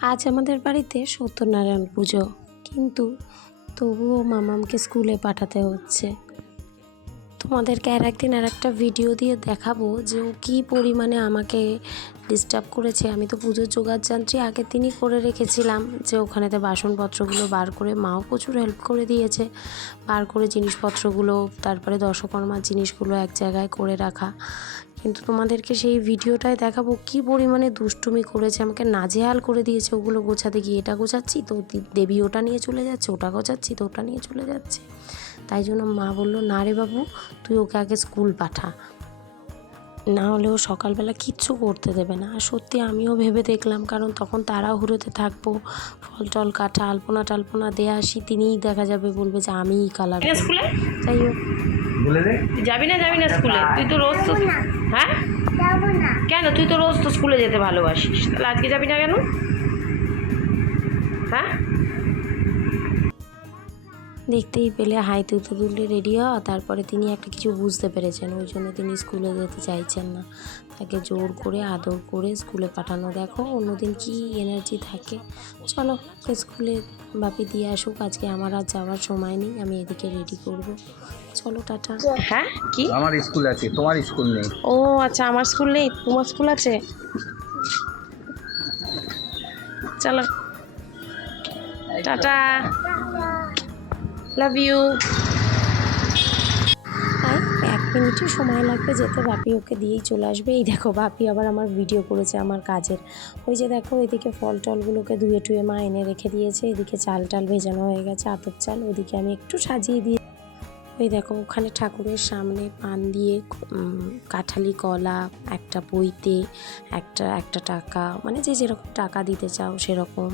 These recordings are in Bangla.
আজ আমাদের বাড়িতে সত্যনারায়ণ পুজো। কিন্তু তবুও মামামকে স্কুলে পাঠাতে হচ্ছে। তোমাদেরকে আর একদিন আর একটা ভিডিও দিয়ে দেখাবো যে ও কী পরিমাণে আমাকে ডিস্টার্ব করেছে। আমি তো পুজোর জোগাড় যন্ত্রী আগের দিনই করে রেখেছিলাম যে ওখানেতে বাসনপত্রগুলো বার করে মাও প্রচুর হেল্প করে দিয়েছে। বার করে জিনিসপত্রগুলো, তারপরে দশকর্মার জিনিসগুলো এক জায়গায় করে রাখা। কিন্তু তোমাদেরকে সেই ভিডিওটায় দেখাবো কি পরিমাণে দুষ্টুমি করেছে আমাকে নাজেহাল করে দিয়েছে ওগুলো গোছাতে গিয়ে এটা গোছাচ্ছি তো দেবী ওটা নিয়ে চলে যাচ্ছে ওটা গোছাচ্ছি তো ওটা নিয়ে চলে যাচ্ছে। তাই জন্য মা বলল না রে বাবু তুই ওকে আগে স্কুল পাঠা। না হলেও সকালবেলা কিচ্ছু করতে দেবে না। আর সত্যি আমিও ভেবে দেখলাম কারণ তখন তাড়াহুড়োতে থাকব ফল টল কাটা আলপনা টালপনা দেয়া আসি তিনিই দেখা যাবে বলবে যে আমিই কালার যাই হোক। যাবি না যাবি না স্কুলে? তুই তো রোজ তো হ্যাঁ? কেন? তুই তো রোজ তো স্কুলে যেতে ভালোবাসিস। তাহলে আজকে যাবি না কেন? হ্যাঁ? দেখতেই পেলে হাই তুলতে তুলতে রেডি হওয়া তারপরে তিনি একটা কিছু বুঝতে পেরেছেন ওই জন্য তিনি স্কুলে যেতে চাইছেন না। তাকে জোর করে আদর করে স্কুলে পাঠানো। দেখো অন্যদিন কি এনার্জি থাকে। চলো স্কুলে বাপি দিয়ে আসুক আজকে আমার আর যাওয়ার সময় নেই আমি এদিকে রেডি করব। চলো টাটা। হ্যাঁ কি? আমার স্কুল আছে তোমার স্কুল নেই। ও আচ্ছা আমার স্কুল নেই তোমার স্কুল আছে? চলো। টাটা। লাভ ইউ তাই এক মিনিটই সময় লাগবে যেতে, বাপি ওকে দিয়েই চলে আসবে। এই দেখো, বাপি আবার আমার ভিডিও করেছে আমার কাজের। ওই যে দেখো, এদিকে ফল টলগুলোকে ধুয়ে টুয়ে মা এনে রেখে দিয়েছে। এদিকে চাল টাল ভেজানো হয়ে গেছে, আতপ চাল। ওদিকে আমি একটু সাজিয়ে দিয়ে ওই দেখো, ওখানে ঠাকুরের সামনে পান দিয়ে কাঁঠালি, কলা, একটা বইতে, একটা একটা টাকা। মানে যে যেরকম টাকা দিতে চাও সেরকম,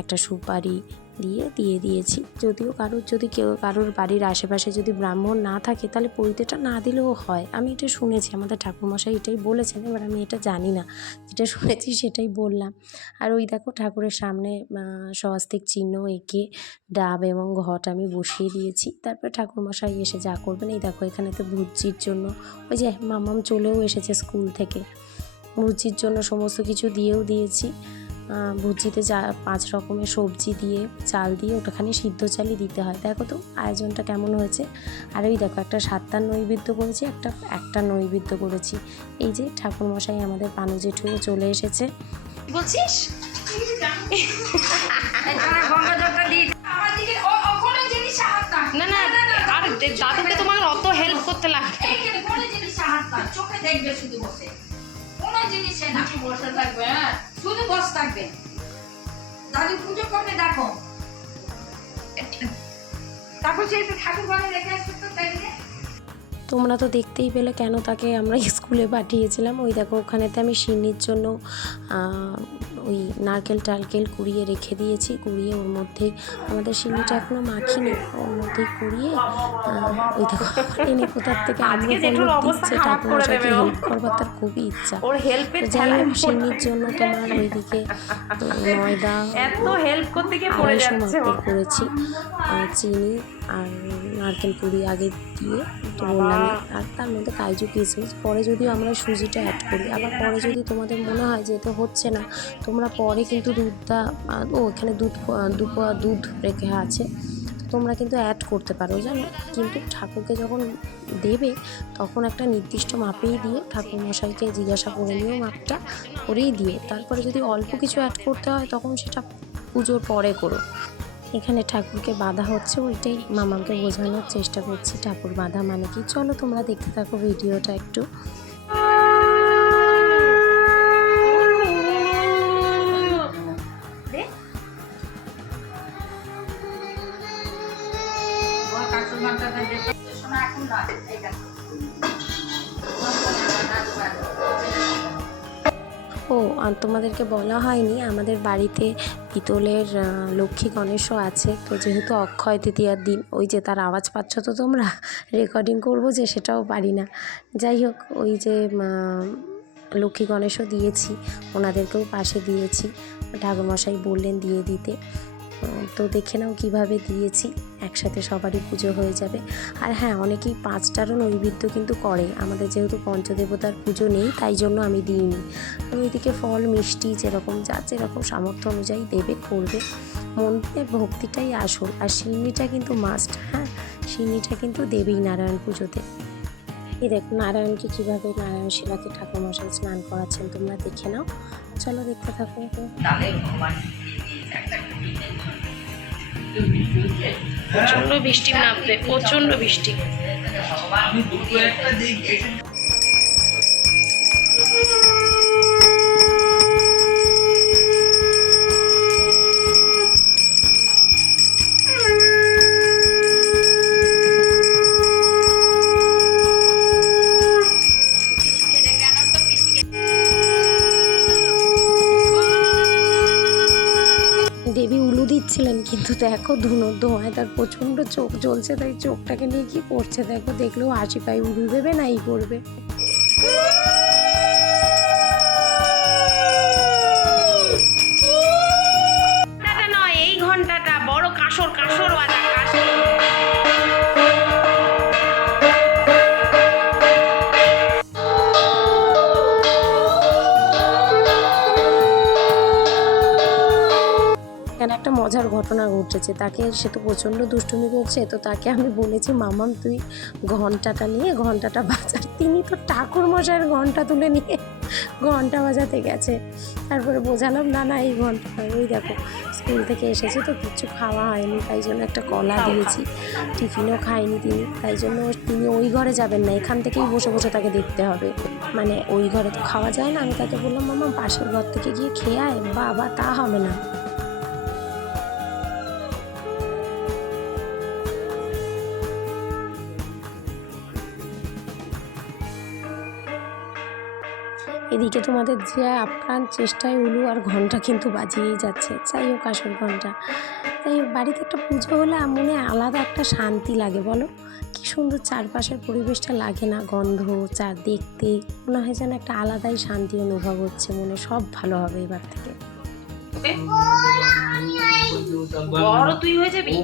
একটা সুপারি দিয়ে দিয়ে দিয়েছি। যদিও কারোর, যদি কেউ কারোর বাড়ির আশেপাশে যদি ব্রাহ্মণ না থাকে, তাহলে পৈতেটা না দিলেও হয়। আমি এটা শুনেছি, আমাদের ঠাকুরমশাই এটাই বলেছেন, এবার আমি এটা জানি না। যেটা শুনেছি সেটাই বললাম। আর ওই দেখো ঠাকুরের সামনে স্বস্তিক চিহ্ন এঁকে ডাব এবং ঘট আমি বসিয়ে দিয়েছি। তারপরে ঠাকুরমশাই এসে যা করবেন, এই দেখো এখানে তো ভুজির জন্য, ওই যে মামাম চলেও এসেছে স্কুল থেকে। ভুজির জন্য সমস্ত কিছু দিয়েও দিয়েছি। ভুজিতে যা পাঁচ রকমের সবজি দিয়ে চাল দিয়ে ওটাখানে সিদ্ধ চালই দিতে হয়। দেখো তো আয়োজনটা কেমন হয়েছে। আর ওই দেখো একটা সাতটার নৈবেদ্য করেছি একটা একটা নৈবেদ্য করেছি। এই যে ঠাকুরমশাই আমাদের পানু জেঠুও চলে এসেছে। বলছিস? না না আর দাদুকে তোমার অত হেল্প করতে লাগবে। চোখে দেখবে শুধু বসে। কোনো জিনিসে না। বসে থাকবে হ্যাঁ। শুধু বস থাকবে। দাদু পুজো করবে, দেখো। তারপর সে ঠাকুর ঘরে রেখে আসবে তো, তাই তোমরা তো দেখতেই পেলে কেন তাকে আমরা স্কুলে পাঠিয়েছিলাম। ওই দেখো, ওখানেতে আমি সিন্নির জন্য ওই নারকেল টালকেল কুড়িয়ে রেখে দিয়েছি। কুড়িয়ে ওর মধ্যেই আমাদের সিন্নিটা এখনও মাখিনি। ওর মধ্যেই কুড়িয়ে ওই দেখো এনে কোথার থেকে আজকে দিচ্ছে খারাপ করে ঠাকুরমশাইকে হেল্প করবার তার খুবই ইচ্ছা। ওর যাই হোক সিন্নির জন্য তোমার ওইদিকে ময়দা এত হেল্প করতে গিয়ে পড়ে যাচ্ছে করেছি। আর চিনি আর নারকেল কুড়ি আগে দিয়ে তো বললাম আর তার মধ্যে কাজু কিশমিশ পরে যদি আমরা সুজিটা অ্যাড করি আবার পরে যদি তোমাদের মনে হয় যে এতে হচ্ছে না তোমরা পরে কিন্তু দুধটা ও এখানে দুধ দু দুধ রেখে আছে তোমরা কিন্তু অ্যাড করতে পারো জানো। কিন্তু ঠাকুরকে যখন দেবে তখন একটা নির্দিষ্ট মাপেই দিয়ে ঠাকুর মশাইকে জিজ্ঞাসা করে নিও মাপটা করেই দিয়ে। তারপরে যদি অল্প কিছু অ্যাড করতে হয় তখন সেটা পুজোর পরে করো। এখানে ঠাকুরকে বাঁধা হচ্ছে, ওইটাই মামাকে বোঝানোর চেষ্টা করছি। ঠাকুর বাঁধা মানে কি? চলো তোমরা দেখতে থাকো ভিডিওটা একটু। ও, আর তোমাদেরকে বলা হয়নি, আমাদের বাড়িতে পিতলের লক্ষ্মী গণেশও আছে। তো যেহেতু অক্ষয় তৃতীয়ার দিন, ওই যে তার আওয়াজ পাচ্ছ তো তোমরা? রেকর্ডিং করব যে সেটাও পারি না। যাই হোক, ওই যে লক্ষ্মী গণেশও দিয়েছি, ওনাদেরকেও পাশে দিয়েছি। ঠাকুরমশাই বললেন দিয়ে দিতে। তো দেখে নাও কীভাবে দিয়েছি। একসাথে সবারই পুজো হয়ে যাবে। আর হ্যাঁ অনেকেই পাঁচটারও নৈবেদ্য কিন্তু করে। আমাদের যেহেতু পঞ্চদেবতার পুজো নেই, তাই জন্য আমি দিইনি। আর ওইদিকে ফল, মিষ্টি যেরকম, যা যেরকম সামর্থ্য অনুযায়ী দেবে, করবে। মন্দিরে ভক্তিটাই আসল। আর সিন্নিটা কিন্তু মাস্ট হ্যাঁ? সিন্নিটা কিন্তু দেবেই নারায়ণ পুজোতে। এই দেখো, নারায়ণকে কীভাবে নারায়ণ শিলাকে ঠাকুরমশাই স্নান করাচ্ছেন তোমরা দেখে নাও। চলো দেখতে থাকো। প্রচণ্ড বৃষ্টি নামবে প্রচণ্ড বৃষ্টি। কিন্তু দেখো ধুনো ধোঁয়ায় তার প্রচণ্ড চোখ জ্বলছে, তাই চোখটাকে নিয়ে কি করছে দেখো, দেখলেও হাসি পাই উড়ে দেবে না এই করবে। ঘটনা ঘটেছে তাকে সে তো প্রচণ্ড দুষ্টুমি করছে তো তাকে আমি বলেছি মামাম তুই ঘন্টাটা নিয়ে ঘন্টাটা বাজার। তিনি তো ঠাকুর মশাইয়ের ঘণ্টা তুলে নিয়ে ঘণ্টা বাজাতে গেছে। তারপরে বোঝালাম না না এই ঘণ্টা ওই দেখো স্কুল থেকে এসেছে তো কিচ্ছু খাওয়া হয়নি তাই জন্য একটা কলা দিয়েছি। টিফিনও খায়নি তিনি তাই জন্য তিনি ওই ঘরে যাবেন না এখান থেকেই বসে বসে তাকে দেখতে হবে। মানে ওই ঘরে তো খাওয়া যায় না আমি তাকে বললাম মামা পাশের ঘর থেকে গিয়ে খেয়ে আয় বাবা তা হবে না। এদিকে তোমাদের যে আপ্রাণ চেষ্টায় উলু আর ঘণ্টা কিন্তু বাজিয়েই যাচ্ছে। যাই হোক আসল ঘণ্টা। তাই বাড়িতে একটা পুজো হলে মনে আলাদা একটা শান্তি লাগে, বলো? কি সুন্দর চারপাশের পরিবেশটা লাগে না, গন্ধ চার দেখতে। মনে হয় যেন একটা আলাদাই শান্তি অনুভব হচ্ছে মনে, সব ভালো হবে এবার থেকে। বড় তুই হয়ে যাবি?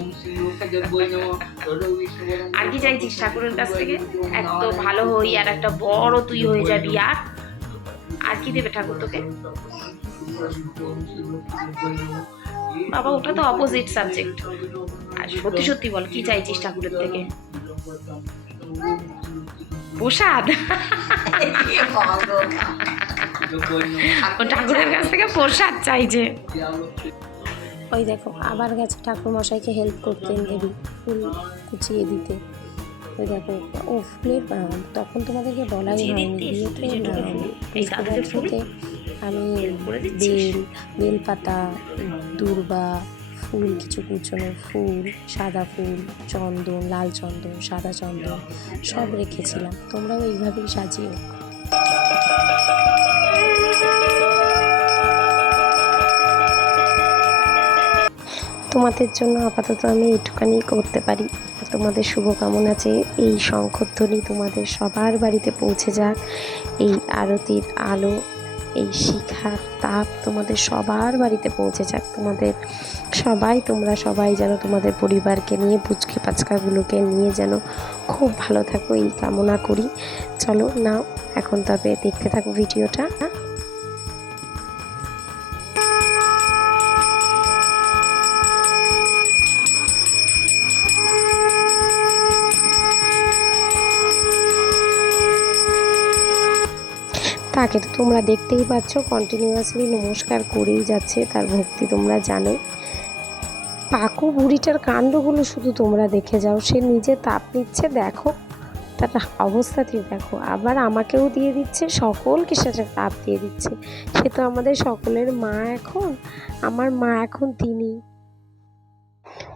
আর কি চাইছিস ঠাকুরের কাছ থেকে? এক ভালো হই আর একটা বড় তুই হয়ে যাবি, আর আর কি দেবে ঠাকুর তোকে? বাবা, ওটা তো অপোজিট সাবজেক্ট আর সত্যি সত্যি বল, কি চাইছিস ঠাকুরের থেকে? প্রসাদ? ঠাকুরের কাছ থেকে প্রসাদ চাইছে। ওই দেখো, আবার গেছে ঠাকুর মশাইকে হেল্প করতেন দেবী, ফুল কুচিয়ে দিতে। ওই দেখো ও ফুলের তখন তোমাদেরকে বলাই হয়নি। বিয়েতে তুই যেটুকু ফুল, এই গাছের ফুল? থেকে আমি বেল বেলপাতা দূর্বা ফুল কিছু কুচনো ফুল সাদা ফুল চন্দন লাল চন্দন সাদা চন্দন সব রেখেছিলাম। তোমরাও এইভাবেই সাজিও। তোমাদের জন্য আপাতত আমি এইটুখানি করতে পারি। তোমাদের শুভকামনা চেয়ে এই শঙ্খধ্বনি তোমাদের সবার বাড়িতে পৌঁছে যাক। এই আরতির আলো, এই শিখার তাপ তোমাদের সবার বাড়িতে পৌঁছে যাক। তোমাদের সবাই, তোমরা সবাই যেন তোমাদের পরিবারকে নিয়ে, পুচকে পাচকাগুলোকে নিয়ে যেন খুব ভালো থাকো, এই কামনা করি। চলো নাও, এখন তবে দেখতে থাকো ভিডিওটা। তাকে তো তোমরা দেখতেই পাচ্ছ কন্টিনিউয়াসলি নমস্কার করেই যাচ্ছে তার ভক্তি তোমরা জানো পাকু বুড়িটার কাণ্ডগুলো শুধু তোমরা দেখে যাও, সে নিজে তাপ নিচ্ছে, দেখো। তার অবস্থাটি দেখো, আবার আমাকেও দিয়ে দিচ্ছে, সকলকে সেটা তাপ দিয়ে দিচ্ছে। সে তো আমাদের সকলের মা এখন, আমার মা এখন তিনি।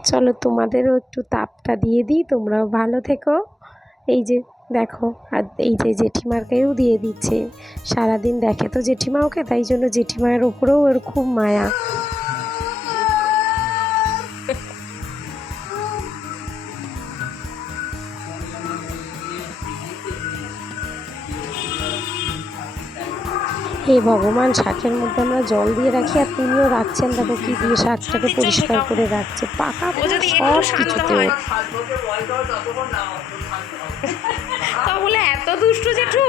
চলো তোমাদেরও একটু তাপটা দিয়ে দিই, তোমরাও ভালো থেকো। এই যে দেখো আর এই যে জেঠিমারকেও দিয়ে দিচ্ছে। সারাদিন দেখে তো জেঠিমা ওকে তাই জন্য জেঠিমার ওপরেও ওর খুব মায়া। হে ভগবান শাকের মধ্যে আমরা জল দিয়ে রাখি আর তিনিও রাখছেন দেখো কি দিয়ে শাকটাকে পরিষ্কার করে রাখছে। পাকা সব কিছুতে হয়। তা বলে এত দুষ্টু জেঠু?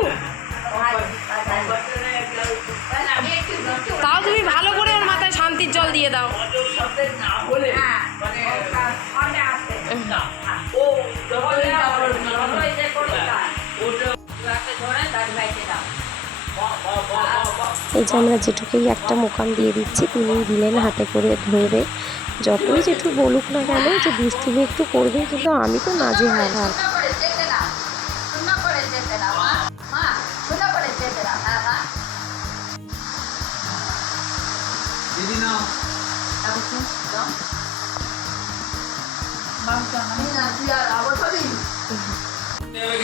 তাও তুমি ভালো করে ওর মাথায় শান্তির জল দিয়ে দাও। এই যে আমরা জেঠুকেই একটা মোকাম দিয়ে দিচ্ছি। তিনিই দিলেন হাতে করে ধরে যতই জেঠু বলুক না কেন, যে দুষ্টুমি একটু করবে কিন্তু আমি তো নাজে হার হার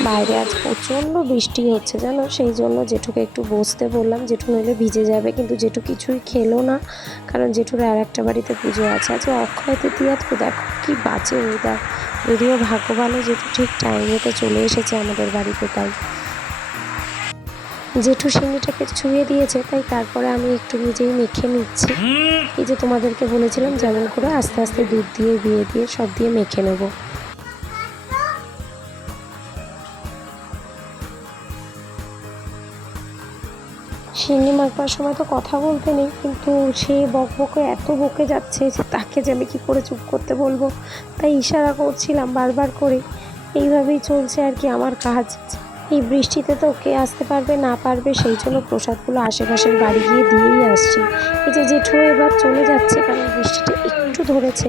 বাইরে আজ প্রচণ্ড বৃষ্টি হচ্ছে, জানো? সেই জন্য জেঠুকে একটু বসতে বললাম। জেঠু নইলে ভিজে যাবে, কিন্তু জেঠু কিছুই খেলো না। কারণ জেঠুর আর একটা বাড়িতে পুজো আছে। আজ অক্ষয় তৃতীয়া তো দেখো কি বাজে ওয়েদার যদিও ভাগ্য ভালো জেঠু ঠিক টাইমেতে চলে এসেছে আমাদের বাড়িতে, তাই। জেঠু সিন্নিটাকে ছুঁয়ে দিয়েছে তাই তারপরে আমি একটু নিজেই মেখে নিচ্ছি। এই যে তোমাদেরকে বলেছিলাম যেমন করে আস্তে আস্তে দুধ দিয়ে বিয়ে দিয়ে সব দিয়ে মেখে নেব। সিন্নি মাখবার সময় তো কথা বলতে নেই কিন্তু সে বক বকে এত বকে যাচ্ছে যে তাকে যে আমি কী করে চুপ করতে বলব। তাই ইশারা করছিলাম বারবার করে এইভাবেই চলছে আর কি আমার কাজ। এই বৃষ্টিতে তো কে আসতে পারবে না পারবে সেই জন্য প্রসাদগুলো আশেপাশের বাড়ি গিয়ে দিয়েই আসছি। এই যে জেঠু এবার চলে যাচ্ছে কারণ বৃষ্টিটা একটু ধরেছে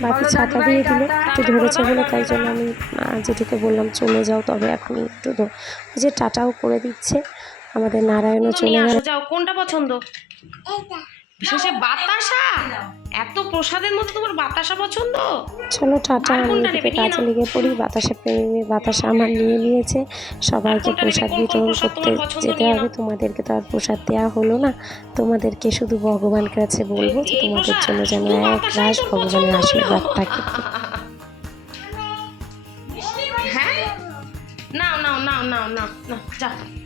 বাকি ছাতা দিয়ে দিল একটু ধরেছে বলে তাই জন্য আমি জেঠুকে বললাম চলে যাও তবে এখন একটু ধ- ওই যে টাটাও করে দিচ্ছে আমাদের নারায়ণও চলে যাও কোনটা পছন্দ? বিশেষে বাতাসা? এত প্রসাদের মধ্যে তোমার বাতাসা পছন্দ? চলো টাটা আমি এদিকে? কাজে লেগে পড়ি বাতাসা প্রেমী বাতাসা আমার নিয়ে নিয়েছে। সবাইকে প্রসাদ বিতরণ করতে যেতে হবে। তোমাদেরকে তো আর প্রসাদ দেওয়া হলো না। তোমাদেরকে শুধু ভগবানের কাছে বলব যে তোমাদের জন্য যেন এক রাস ভগবানের আশীর্বাদ থাকে। হ্যাঁ? নাও নাও নাও নাও নাও নাও হুম।